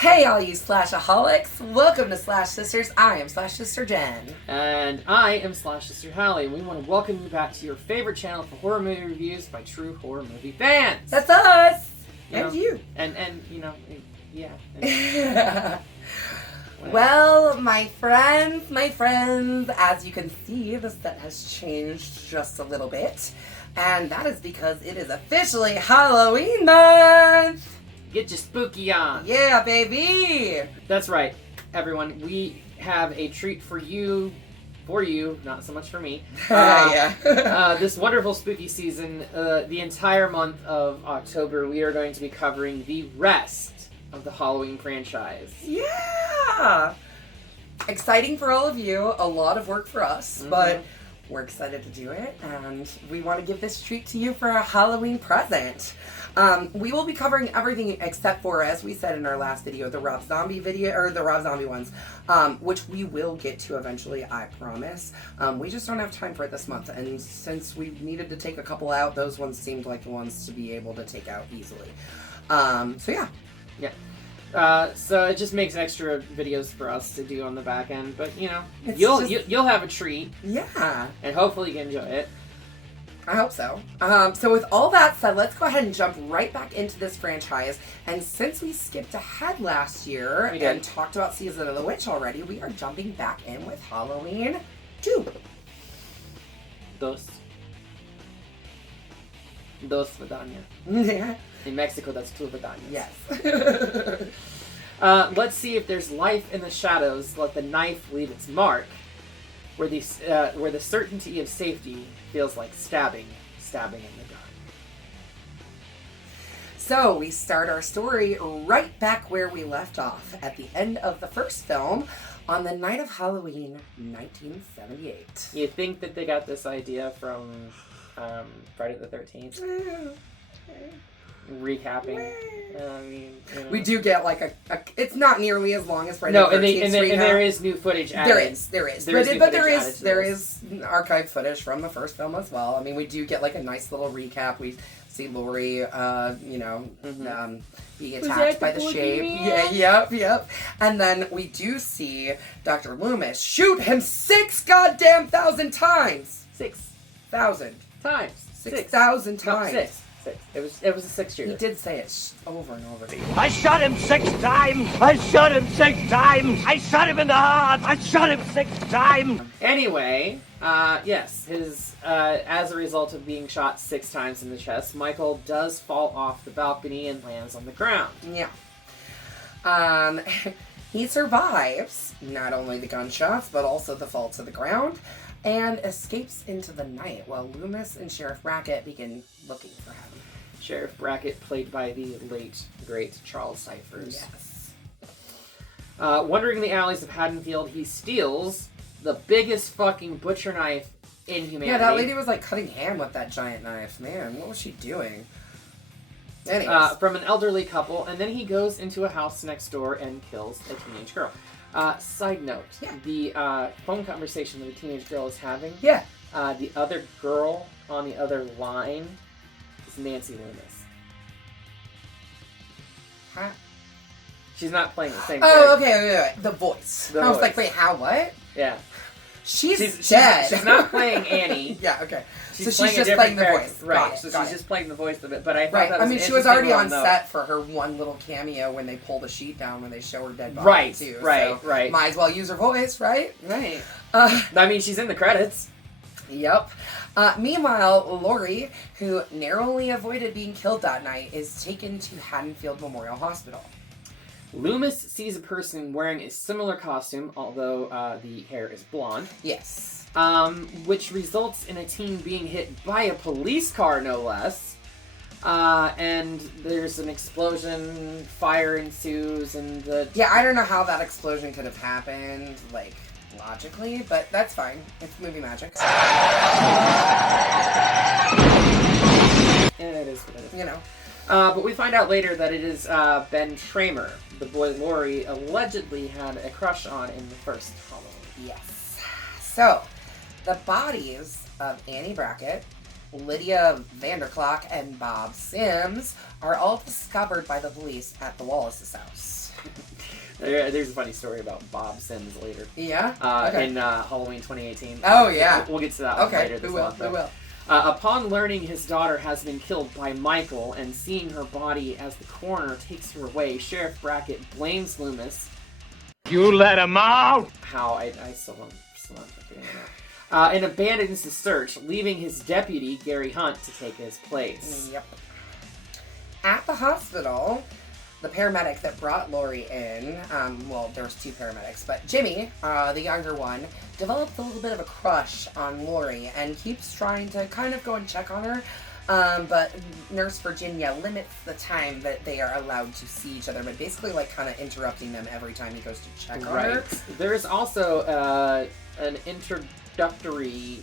Hey all you Slashaholics, welcome to Slash Sisters. I am Slash Sister Jen. And I am Slash Sister Hallie. We want to welcome you back to your favorite channel for horror movie reviews by true horror movie fans. That's us! You. And you know, yeah. Well, my friends, as you can see, the set has changed just a little bit. And that is because it is officially Halloween month! Get your spooky on. Yeah, baby! That's right, everyone. We have a treat for you, not so much for me. This wonderful spooky season, the entire month of October, we are going to be covering the rest of the Halloween franchise. Yeah! Exciting for all of you, a lot of work for us, but we're excited to do it, and we want to give this treat to you for a Halloween present. We will be covering everything except for, as we said in our last video, the Rob Zombie video, or the Rob Zombie ones, which we will get to eventually, I promise. We just don't have time for it this month, and since we needed to take a couple out, those ones seemed like the ones to be able to take out easily. So yeah. Yeah. So it just makes extra videos for us to do on the back end, but you know, you'll have a treat. Yeah. And hopefully you enjoy it. I hope so. So with all that said, let's go ahead and jump right back into this franchise. And since we skipped ahead last year and talked about Season of the Witch already, we are jumping back in with Halloween 2. Dos Vidania. Yeah. In Mexico, that's two Vidanias. Yes. Let's see if there's life in the shadows. Let the knife leave its mark. Where the certainty of safety feels like stabbing in the dark. So we start our story right back where we left off at the end of the first film on the night of Halloween, 1978. You think that they got this idea from Friday the 13th? Recapping. I mean, you know. We do get like a it's not nearly as long as Friday the 13th. And there is new footage added. There is archived footage from the first film as well. I mean, we do get like a nice little recap. We see Laurie, being attacked by the shape. Yeah, yep. And then we do see Dr. Loomis shoot him 6,000 times. 6,000 times. 6,000 times. No, 6. It was a 6 year. He did say it over and over. I shot him 6 times! I shot him 6 times! I shot him in the heart! I shot him 6 times! Anyway, yes, his as a result of being shot 6 times in the chest, Michael does fall off the balcony and lands on the ground. Yeah. He survives not only the gunshots, but also the fall to the ground, and escapes into the night while Loomis and Sheriff Brackett begin looking for him. Sheriff Brackett, played by the late, great Charles Cyphers. Yes. Wandering the alleys of Haddonfield, he steals the biggest fucking butcher knife in humanity. Yeah, that lady was like cutting ham with that giant knife. Man, what was she doing? Anyways. From an elderly couple, and then he goes into a house next door and kills a teenage girl. Side note, the phone conversation that the teenage girl is having, the other girl on the other line is Nancy Loomis. Huh? She's not playing the same Oh, thing. okay. The voice. I was like, wait, how, what? Yeah. She's dead. She's not playing Annie. Yeah, okay. She's so she's just playing the voice. Right, Got she's it. just playing the voice of it. But I thought that was I mean, she was already on set for her one little cameo when they pull the sheet down when they show her dead body, too. Right. Might as well use her voice, right? Right. I mean, she's in the credits. Yep. Meanwhile, Laurie, who narrowly avoided being killed that night, is taken to Haddonfield Memorial Hospital. Loomis sees a person wearing a similar costume, although the hair is blonde. Yes. Which results in a teen being hit by a police car, no less. And there's an explosion, fire ensues, and Yeah, I don't know how that explosion could have happened, like, logically, but that's fine. It's movie magic. And it is what it is. You know. But we find out later that it is Ben Tramer, the boy Laurie allegedly had a crush on in the first Halloween. Yes. So, the bodies of Annie Brackett, Lydia Vanderclock, and Bob Sims are all discovered by the police at the Wallace's house. There's a funny story about Bob Sims later. Yeah? In Halloween 2018. Oh, yeah. We'll get to that one later this month. We will. Upon learning his daughter has been killed by Micheal and seeing her body as the coroner takes her away, Sheriff Brackett blames Loomis. You let him out! How I still don't forgetting that. And abandons the search, leaving his deputy, Gary Hunt, to take his place. Yep. At the hospital, the paramedic that brought Laurie in, there was 2 paramedics, but Jimmy, the younger one, developed a little bit of a crush on Laurie and keeps trying to kind of go and check on her. But Nurse Virginia limits the time that they are allowed to see each other, but basically like kind of interrupting them every time he goes to check on her. There's also an introductory,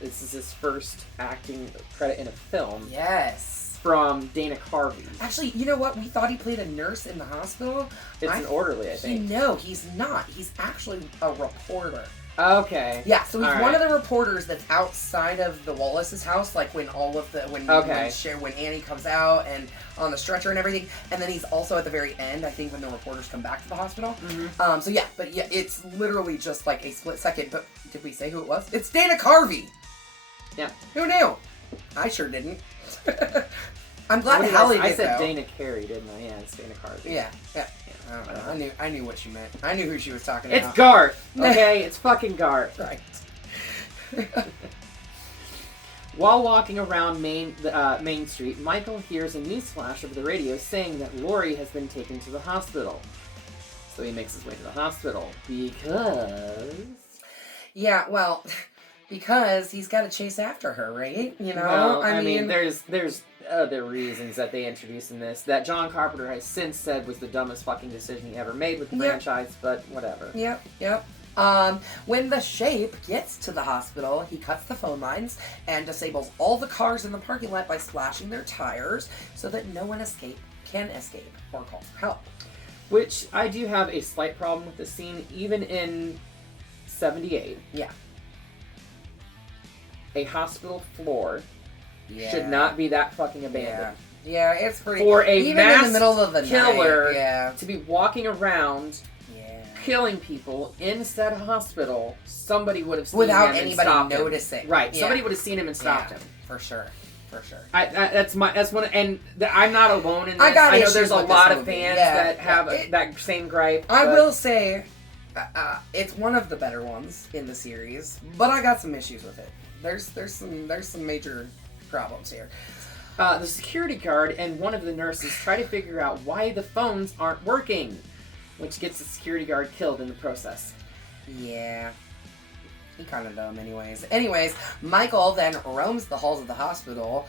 this is his first acting credit in a film. Yes. From Dana Carvey. Actually, you know what? We thought he played a nurse in the hospital. It's an orderly, I think. No, he's not. He's actually a reporter. Okay. Yeah, so he's one of the reporters that's outside of the Wallace's house, like when when Annie comes out and on the stretcher and everything, and then he's also at the very end, I think, when the reporters come back to the hospital. Mm-hmm. It's literally just like a split second. But did we say who it was? It's Dana Carvey. Yeah. Who knew? I sure didn't. I'm glad Hallie did. I said Dana Carey, didn't I? Yeah, it's Dana Carvey. Yeah. I don't know. I knew what she meant. I knew who she was talking about. It's Garth. Okay, it's fucking Garth. Right. While walking around Main Street, Micheal hears a news flash over the radio saying that Laurie has been taken to the hospital. So he makes his way to the hospital because. Yeah, well. Because he's got to chase after her, right? You know, well, I mean, there's other reasons that they introduced in this that John Carpenter has since said was the dumbest fucking decision he ever made with the franchise, but whatever. Yep. When the Shape gets to the hospital, he cuts the phone lines and disables all the cars in the parking lot by slashing their tires so that no one can escape or call for help. Which I do have a slight problem with this scene, even in 78. Yeah. A hospital floor should not be that fucking abandoned. Yeah, it's pretty. For a even mass in the middle of the killer night, to be walking around, killing people in said hospital, somebody would have seen without him anybody and noticing. Him. Right, somebody would have seen him and stopped him. For sure. That's one, and I'm not alone in this. I know there's a lot of fans that have that same gripe. I will say, it's one of the better ones in the series, but I got some issues with it. There's some major problems here. The security guard and one of the nurses try to figure out why the phones aren't working, which gets the security guard killed in the process. Yeah. He kind of dumb anyways. Micheal then roams the halls of the hospital,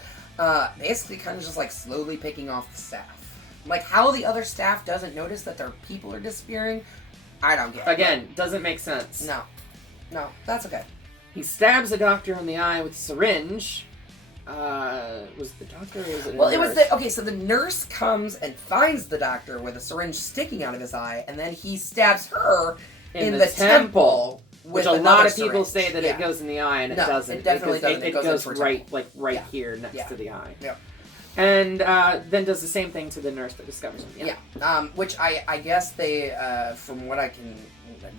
basically kind of just like slowly picking off the staff. Like how the other staff doesn't notice that their people are disappearing, I don't get it. Again, doesn't make sense. No, that's okay. He stabs the doctor in the eye with a syringe. Was it the doctor or was it Well, it was so the nurse comes and finds the doctor with a syringe sticking out of his eye, and then he stabs her in the temple. Which a lot of people say that it goes in the eye, and it doesn't. It definitely doesn't. It goes right here next to the eye. Yeah. And then does the same thing to the nurse that discovers him. Yeah. Which I guess they, from what I can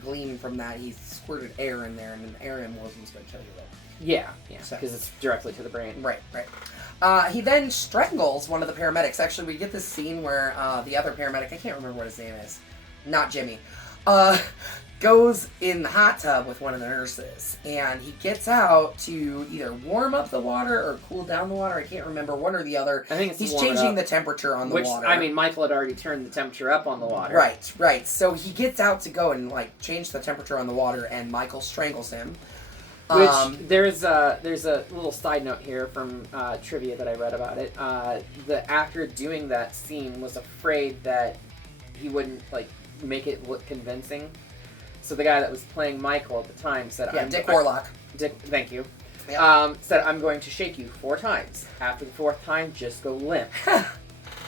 glean from that, he squirted air in there, and the air wasn't going to kill you though. Yeah, because it's directly to the brain. Right. He then strangles one of the paramedics. Actually, we get this scene where the other paramedic, I can't remember what his name is, not Jimmy, goes in the hot tub with one of the nurses, and he gets out to either warm up the water or cool down the water. I can't remember, one or the other. I think it's he's changing the temperature on the water. I mean, Micheal had already turned the temperature up on the water. Right. So he gets out to go and like change the temperature on the water, and Micheal strangles him. Which there's a little side note here from trivia that I read about it. The actor doing that scene was afraid that he wouldn't like make it look convincing. So the guy that was playing Micheal at the time said, Dick Warlock. Dick, thank you. Yeah. Said, I'm going to shake you 4 times. After the 4th time, just go limp.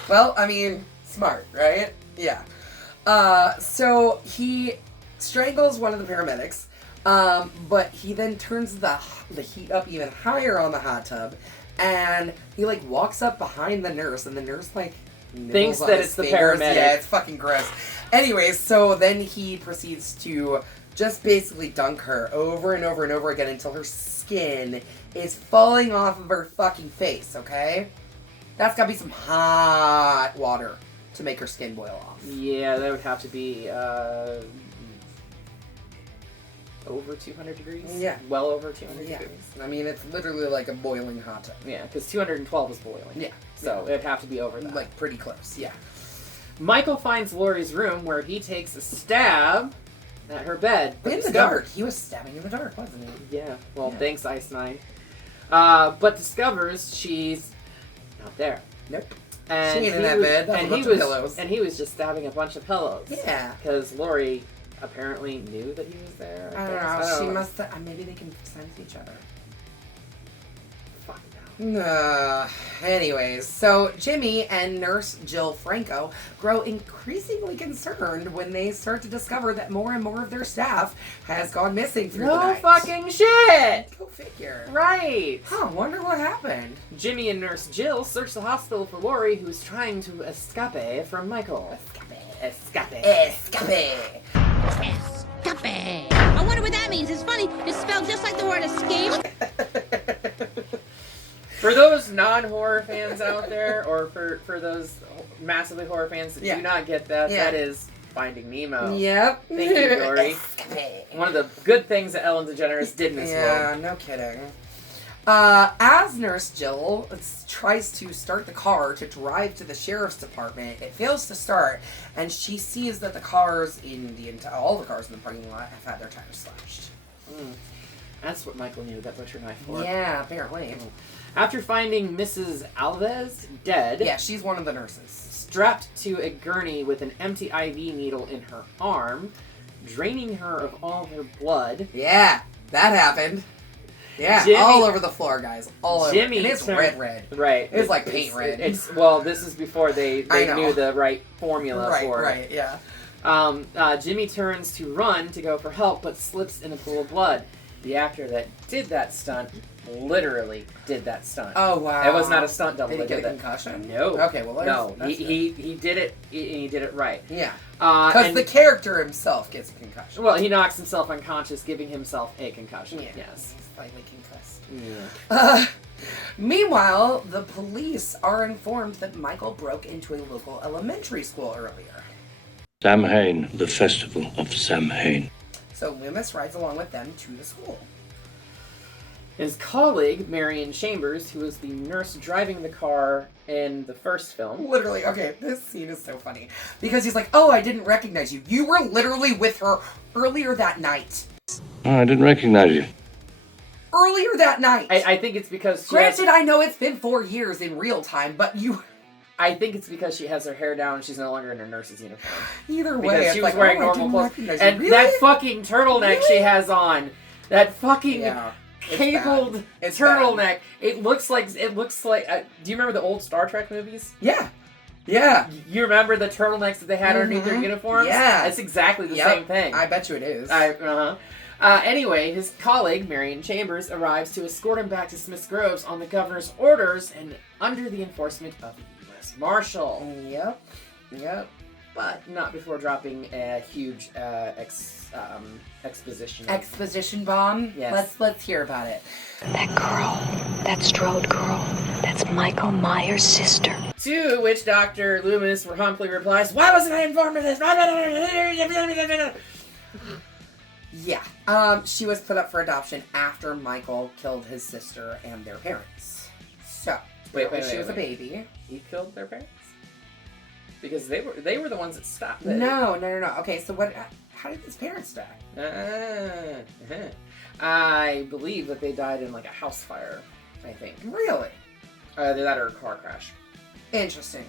Well, I mean, smart, right? Yeah. So he strangles one of the paramedics, but he then turns the heat up even higher on the hot tub, and he like walks up behind the nurse, and the nurse like thinks that it's the paramedic. Yeah, it's fucking gross. Anyways, so then he proceeds to just basically dunk her over and over and over again until her skin is falling off of her fucking face, okay? That's gotta be some hot water to make her skin boil off. Yeah, that would have to be over 200 degrees? Yeah. Well over 200 Yeah. degrees. I mean, it's literally like a boiling hot tub. Yeah, because 212 is boiling. Yeah. So it'd have to be over that. Like, pretty close, yeah. Michael finds Laurie's room where he takes a stab at her bed. In the dark. He was stabbing in the dark, wasn't he? Yeah. Well, Yeah. thanks, Ice Nine. But discovers she's not there. Nope. And She ain't in that bed. That's a bunch of pillows. And he was just stabbing a bunch of pillows. Yeah. Because Laurie apparently knew that he was there. I don't know. She must have... Maybe they can sense each other. Fuck no. Anyways, so Jimmy and Nurse Jill Franco grow increasingly concerned when they start to discover that more and more of their staff has gone missing through the No night. fucking shit! Go figure. Right. Huh, wonder what happened. Jimmy and Nurse Jill search the hospital for Laurie, who is trying to escape from Michael. Escape. Escape. Escape. I wonder what that means. It's funny. It's spelled just like the word escape. For those non-horror fans out there, or for those massively horror fans that Yeah. do not get that, Yeah. that is Finding Nemo. Yep. Thank you, Laurie. Escape. One of the good things that Ellen DeGeneres did in this world. Yeah, no kidding. As Nurse Jill tries to start the car to drive to the sheriff's department, it fails to start, and she sees that the cars in all the cars in the parking lot have had their tires slashed. That's what Michael needed that butcher knife for. Yeah, apparently. After finding Mrs. Alves dead, Yeah, she's one of the nurses. strapped to a gurney with an empty IV needle in her arm, draining her of all her blood. Yeah, that happened. Yeah, Jimmy- all over the floor, guys. All over. Jimmy And it's turned- red. Right. It's like paint red. Well, this is before they I know. knew the right formula for it. Right, yeah. Jimmy turns to run to go for help, but slips in a pool of blood. The actor that did that stunt literally did that stunt. Oh, wow. It was not a stunt double. Did he that get a did that. concussion? No. Okay, well, no. that's He did it. He did it right. Yeah. Because the character himself gets a concussion. Well, he knocks himself unconscious, giving himself a concussion. Yeah. Yes. Slightly concussed. Yeah. Meanwhile, the police are informed that Michael broke into a local elementary school earlier. Samhain, the festival of Samhain. So Loomis rides along with them to the school. His colleague, Marion Chambers, who was the nurse driving the car in the first film. Literally, okay, this scene is so funny. Because he's like, oh, I didn't recognize you. You were literally with her earlier that night. Oh, I didn't recognize you. Earlier that night. I think it's because Granted, I know it's been 4 years in real time, but you... I think it's because she has her hair down and she's no longer in her nurse's uniform. Either way, Because it's she was like, wearing oh, I normal didn't clothes. recognize you. And Really? that fucking turtleneck she has on. That fucking Yeah, it's cabled bad. It's turtleneck. bad. It looks like do you remember the old Star Trek movies? Yeah. Yeah. You remember the turtlenecks that they had underneath their uniforms? Yeah. That's exactly the Yep. same thing. I bet you it is. Anyway, his colleague, Marion Chambers, arrives to escort him back to Smith's Groves on the governor's orders and under the enforcement of the U.S. Marshal. Yep. But not before dropping a huge exposition. Exposition bomb? Yes. Let's hear about it. That girl, that Strode girl, that's Michael Myers' sister. To which Dr. Loomis promptly replies, "Why wasn't I informed of this?" Yeah. She was put up for adoption after Michael killed his sister and their parents. So, Wait, she was a wait. baby. He killed their parents? Because they were the ones that stopped it. No. Okay, so how did his parents die? I believe that they died in like a house fire, I think. Really? Either that or a car crash. Interesting.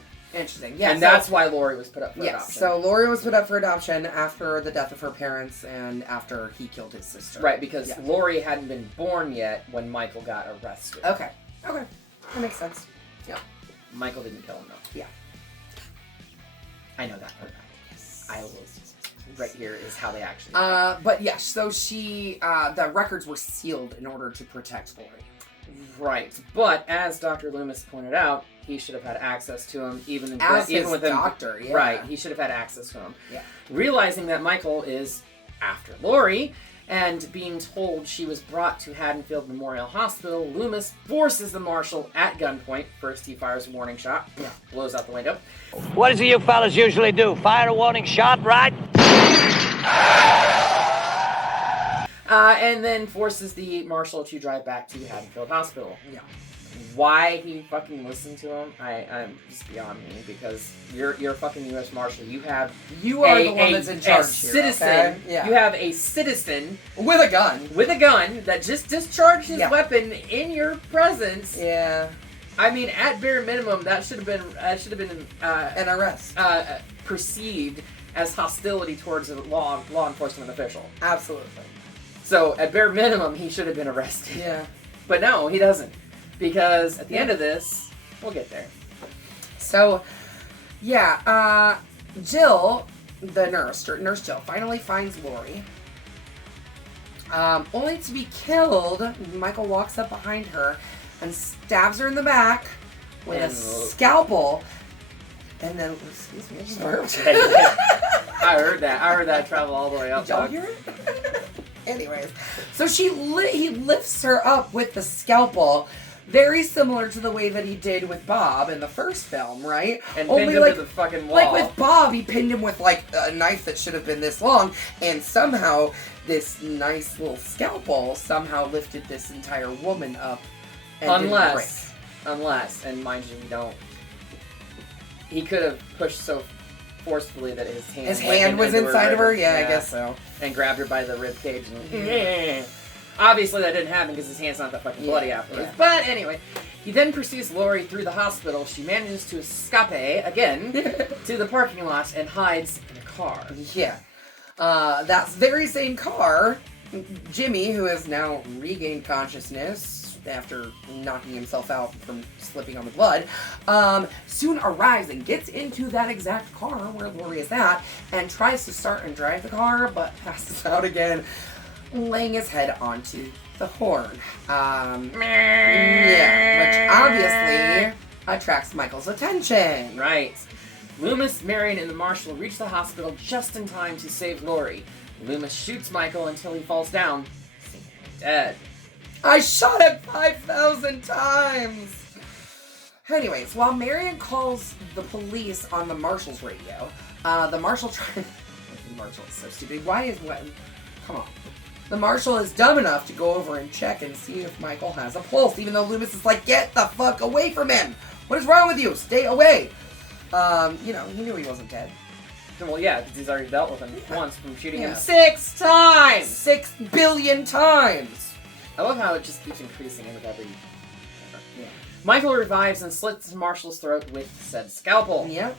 Yeah. And that's why Laurie was put up for yes. adoption. So Laurie was put up for adoption after the death of her parents and after he killed his sister. Right, because Yeah. Laurie hadn't been born yet when Michael got arrested. Okay. That makes sense. Yeah. Michael didn't kill him though. Yeah. I know that part. Yes. I will. Right here is how they actually. But yes, so she, the records were sealed in order to protect Laurie. Right, but as Dr. Loomis pointed out, he should have had access to him, even As even his with him. doctor, yeah. Right, he should have had access to him. Yeah. Realizing that Micheal is after Laurie, and being told she was brought to Haddonfield Memorial Hospital, Loomis forces the marshal at gunpoint. First, he fires a warning shot, blows out the window. What is it you fellas usually do? Fire a warning shot, right? And then forces the marshal to drive back to Haddonfield Hospital. Yeah. Why he fucking listened to him, I'm just beyond me, because you're a fucking U.S. Marshal. You are the one that's in charge here, citizen. okay? Yeah. You have a citizen With a gun. that just discharged his weapon in your presence. Yeah. I mean, at bare minimum, that should have been An arrest. Perceived as hostility towards a law enforcement official. Absolutely. So at bare minimum, he should have been arrested. Yeah. But no, he doesn't. Because at the end of this, we'll get there. So, yeah, Jill, the nurse Jill, finally finds Laurie. Only to be killed. Micheal walks up behind her and stabs her in the back with a scalpel. And then, excuse me, I just burped. I heard that travel all the way up. Did y'all hear it? Anyways, so he lifts her up with the scalpel. Very similar to the way that he did with Bob in the first film, right? And pinned him to the fucking wall. Like with Bob, he pinned him with like a knife that should have been this long, and somehow this nice little scalpel somehow lifted this entire woman up. And Unless, and mind you, he could have pushed so forcefully that his hand was inside of her. Yeah, I Yeah. guess so. And grabbed her by the rib cage. And obviously that didn't happen because his hand's not that fucking bloody afterwards. Yeah. But anyway, he then pursues Laurie through the hospital. She manages to escape again to the parking lot and hides in a car. Yeah. That very same car, Jimmy, who has now regained consciousness after knocking himself out from slipping on the blood, soon arrives and gets into that exact car where Laurie is at and tries to start and drive the car, but passes out again, laying his head onto the horn. Which obviously attracts Michael's attention. Right. Loomis, Marion, and the marshal reach the hospital just in time to save Laurie. Loomis shoots Micheal until he falls down, dead. I shot him 5,000 times! Anyways, while Marion calls the police on the marshal's radio, the marshal the marshal is so stupid. Come on. The marshal is dumb enough to go over and check and see if Micheal has a pulse, even though Loomis is like, get the fuck away from him! What is wrong with you? Stay away! He knew he wasn't dead. Well, yeah, because he's already dealt with him once from shooting him Yeah. 6 times! 6 billion times! I love how it just keeps increasing with every... Yeah. Micheal revives and slits Marshall's throat with said scalpel. Yep.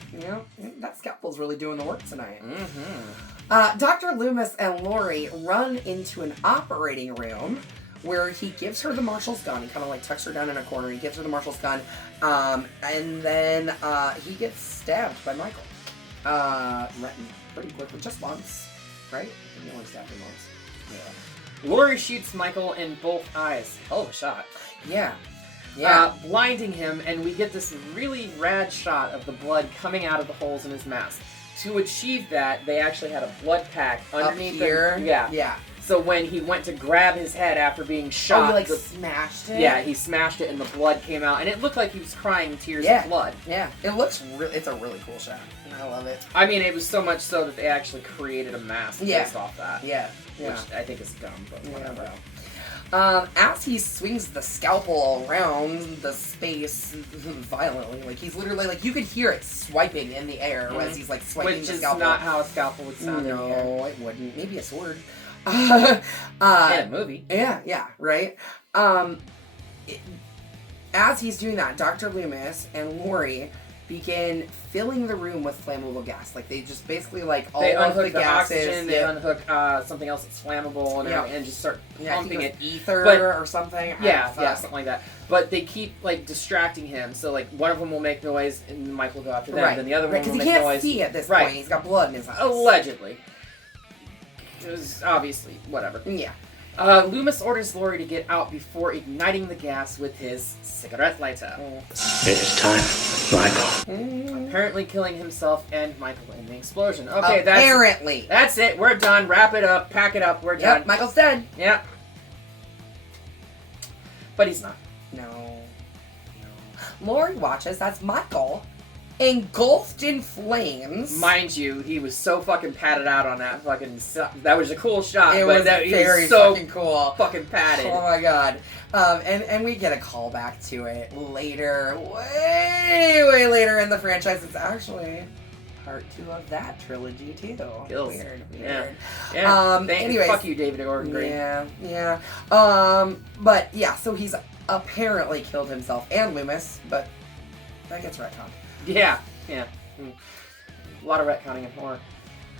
That scalpel's really doing the work tonight. Mm-hmm. Dr. Loomis and Laurie run into an operating room where he gives her the marshal's gun. He kind of like tucks her down in a corner. He gives her the marshal's gun. And then he gets stabbed by Micheal. Pretty quickly, just once, right? He only stabbed him once. Yeah. Laurie shoots Micheal in both eyes. Hell of a shot. Yeah. Blinding him, and we get this really rad shot of the blood coming out of the holes in his mask. To achieve that, they actually had a blood pack underneath up here. Yeah. So when he went to grab his head after being shot, he smashed it. Yeah, he smashed it, and the blood came out, and it looked like he was crying tears of blood. Yeah, it's a really cool shot. I love it. I mean, it was so much so that they actually created a mask based off that. Yeah. Which I think is dumb, but whatever. As he swings the scalpel around the space violently, like he's literally like you could hear it swiping in the air as he's like swiping the scalpel. Which is not how a scalpel would sound. No, it wouldn't. Maybe a sword. In a movie. Yeah, right. As he's doing that, Dr. Loomis and Laurie begin filling the room with flammable gas. Like they just basically like all of the gases. Oxygen, they unhook something else that's flammable and just start pumping it. Ether or something. Something like that. But they keep like distracting him. So like one of them will make noise and Micheal will go after them. Then the other one will make noise. Because he can't see at this point. He's got blood in his eyes. Allegedly. It was obviously whatever. Yeah. Loomis orders Laurie to get out before igniting the gas with his cigarette lighter. It's time, Michael. Apparently killing himself and Michael in the explosion. Okay, apparently. That's it. We're done. Wrap it up. Pack it up. We're done. Michael's dead. Yeah. But he's not. No. Laurie watches. That's Michael. Engulfed in flames. Mind you, he was so fucking padded out on that fucking... That was a cool shot. It but was that, very he was so fucking cool. Fucking padded. Oh my god. And we get a callback to it later. Way later in the franchise. It's actually part 2 of that trilogy too. Kills. Weird. Yeah. Anyways. Fuck you, David Gordon Green. Yeah. But yeah, so he's apparently killed himself and Loomis, but that gets retconned. Yeah. A lot of retconning in horror.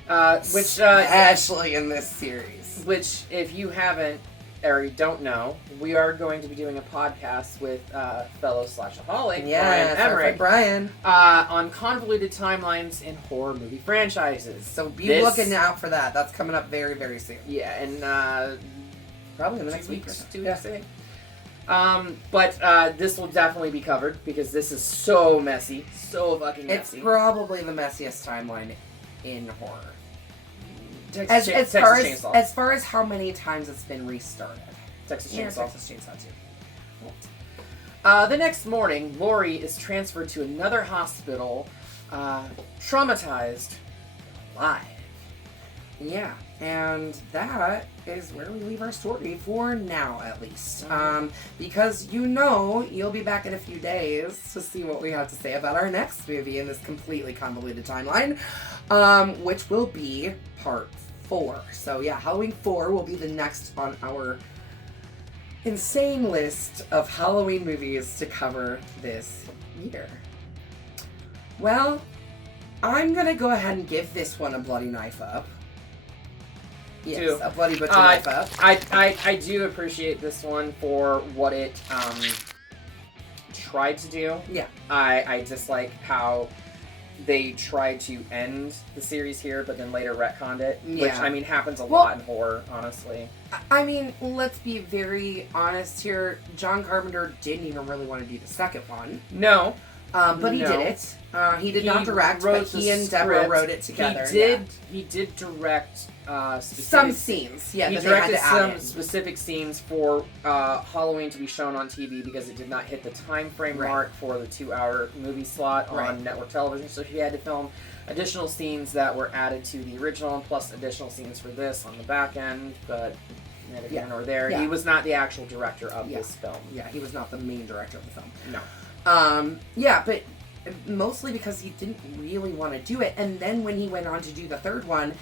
Especially in this series. Which, if you haven't or you don't know, we are going to be doing a podcast with fellow slashaholic Brian Emmerich. Brian. On convoluted timelines in horror movie franchises. So be looking out for that. That's coming up very, very soon. Yeah, and probably in the next week or 2 weeks, I think. But this will definitely be covered because this is so messy. So fucking messy. It's probably the messiest timeline in horror. Texas Chainsaw. As far as how many times it's been restarted. Texas Chainsaw. Yeah, Texas Chainsaw too. The next morning, Laurie is transferred to another hospital, traumatized, alive. Yeah, and that is where we leave our story for now, at least. Because you'll be back in a few days to see what we have to say about our next movie in this completely convoluted timeline, which will be part 4. So yeah, Halloween 4 will be the next on our insane list of Halloween movies to cover this year. Well, I'm gonna go ahead and give this one a bloody knife up. Yes, a bloody butcher knife up. I do appreciate this one for what it tried to do. Yeah. I dislike how they tried to end the series here, but then later retconned it. Yeah. Which, I mean, happens a lot in horror, honestly. I mean, let's be very honest here. John Carpenter didn't even really want to do the second one. No. But he did it. He did not direct, but he and Deborah wrote it together. He did direct some scenes. Yeah, he directed some specific scenes for Halloween to be shown on TV because it did not hit the time frame mark for the 2-hour movie slot on network television. So he had to film additional scenes that were added to the original, plus additional scenes for this on the back end. But neither here nor there. Yeah. He was not the actual director of this film. Yeah, he was not the main director of the film. No. Yeah, but mostly because he didn't really want to do it. And then when he went on to do the third one,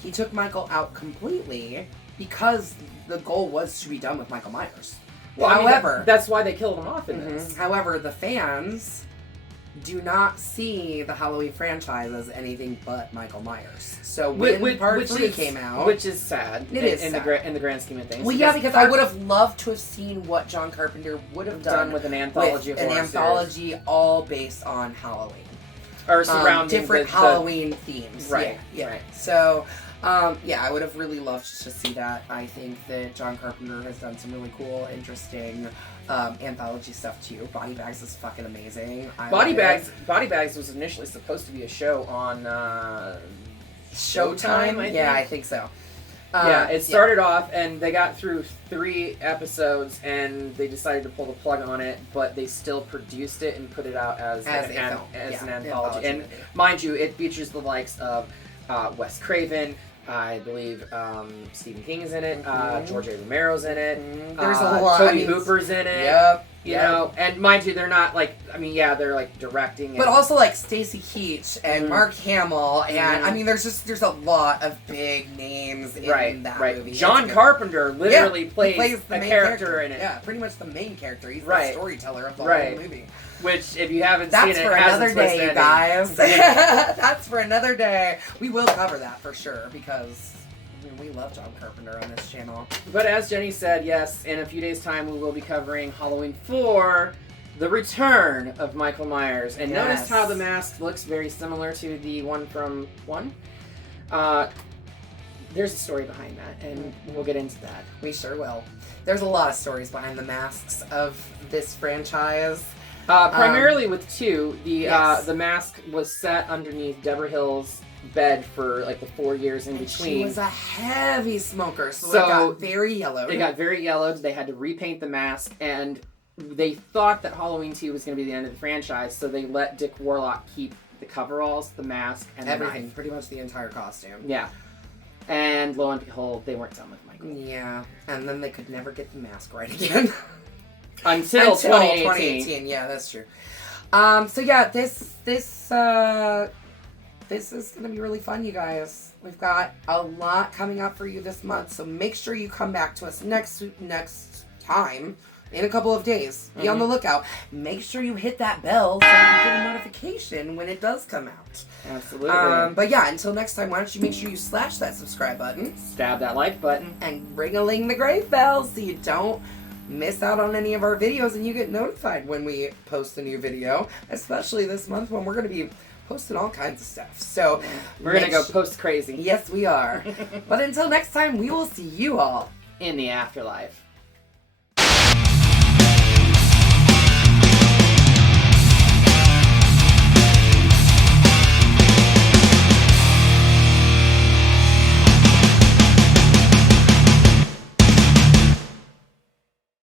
he took Michael out completely because the goal was to be done with Michael Myers. Well, however, that's why they killed him off in this. However, the fans do not see the Halloween franchise as anything but Michael Myers. So when part 3 came out, which is sad. It is in sad. the grand scheme of things. Well, yeah, because I would have loved to have seen what John Carpenter would have done with an anthology, all based on Halloween or surrounding different Halloween themes. Right. Yeah. Right. So. I would have really loved to see that. I think that John Carpenter has done some really cool, interesting anthology stuff too. Body Bags is fucking amazing. Body Bags was initially supposed to be a show on Showtime, I think. Yeah, I think so. It started off and they got through 3 episodes and they decided to pull the plug on it, but they still produced it and put it out as an anthology. And mind you, it features the likes of Wes Craven, I believe Stephen King is in it, George A. Romero's in it, there's a lot. Toby Hooper's in it. Yep. You know, and mind you, they're not like, they're like directing. But also like Stacy Keach and Mark Hamill, and there's a lot of big names in that movie. John Carpenter literally plays the main character in it. Yeah, pretty much the main character. He's the storyteller of the whole movie. Which, if you haven't seen it, that's for another day, you guys. That's for another day. We will cover that for sure because we love John Carpenter on this channel. But as Jenny said, yes, in a few days' time we will be covering Halloween 4, The Return of Michael Myers. And notice how the mask looks very similar to the one from 1. there's a story behind that, and we'll get into that. We sure will. There's a lot of stories behind the masks of this franchise. Primarily with two. Yes. The mask was set underneath Deborah Hill's bed for like the 4 years in between. She was a heavy smoker, so it So got very yellow. They got very yellowed. They had to repaint the mask, and they thought that Halloween 2 was going to be the end of the franchise, so they let Dick Warlock keep the coveralls, the mask, and everything, the knife. pretty much the entire costume. Yeah. And lo and behold, they weren't done with Michael. Yeah, and then they could never get the mask right again. Until 2018. Yeah, that's true. So yeah, this is gonna be really fun, you guys. We've got a lot coming up for you this month, so make sure you come back to us next time in a couple of days. Be on the lookout. Make sure you hit that bell so you get a notification when it does come out. Absolutely. But yeah, until next time, why don't you make sure you slash that subscribe button, Stab that like button, and ring-a-ling the grave bell so you don't miss out on any of our videos and you get notified when we post a new video, especially this month when we're going to be posting all kinds of stuff. So we're going to go post crazy. Yes, we are. But until next time, we will see you all in the afterlife.